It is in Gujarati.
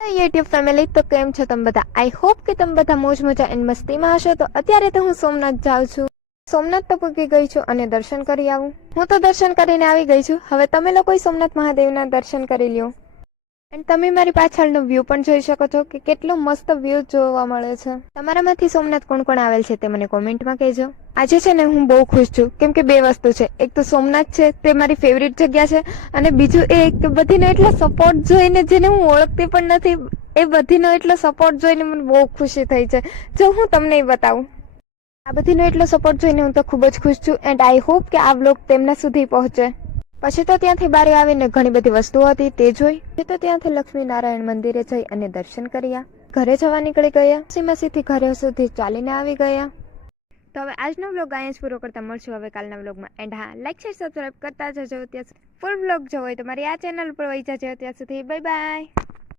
યુટ્યુબ ફેમિલી તો કેમ છો તમે બધા? આઈ હોપ કે તમે બધા મોજ મજા એન્ડ મસ્તીમાં હશો. તો અત્યારે તો હું સોમનાથ જાઉં છું. સોમનાથ તો પૂગી ગઈ છું અને દર્શન કરી આવું. હું તો દર્શન કરીને આવી ગઈ છું. હવે તમે લોકો સોમનાથ મહાદેવના દર્શન કરી લ્યો. એન્ડ તમે મારી પાછળનો વ્યૂ પણ જોઈ શકો છો કે કેટલો મસ્ત વ્યૂ જોવા મળે છે. તમારામાંથી સોમનાથ કોણ કોણ આવેલ છે તે મને કોમેન્ટમાં કહેજો. આજે છે ને હું બહુ ખુશ છું કેમ કે બે વસ્તુ છે. એક તો સોમનાથ છે, તે મારી ફેવરિટ જગ્યા છે, અને બીજું એ કે બધીનો એટલો સપોર્ટ જોઈને, જેને હું ઓળખતી પણ નથી, એ બધીનો એટલો સપોર્ટ જોઈને મને બહુ ખુશી થઈ છે. જો હું તમને બતાવું, આ બધીનો એટલો સપોર્ટ જોઈને હું તો ખૂબ જ ખુશ છું. એન્ડ આઈ હોપ કે આ વ્લોગ તેમના સુધી પહોંચે. પછી તો ત્યાંથી બારે આવીને ઘણી બધી વસ્તુઓ હતી તે જોઈ. તો ત્યાંથી લક્ષ્મી નારાયણ મંદિરે જઈ અને દર્શન કર્યા. ઘરે જવા નીકળી ગયા. સીમાસીથી ઘરે સુધી ચાલીને આવી ગયા. તો હવે આજનો વ્લોગ અહીંયા જ પૂરો કરતા મળશું હવે કાલના વ્લોગમાં. એન્ડ હા, લાઈક શેર સબસ્ક્રાઈબ કરતા જજો. ત્યાં ફૂલ વ્લોગ જોવો હોય તો મારી આ ચેનલ પર વહી જજો. ત્યાં સુધી બાય બાય.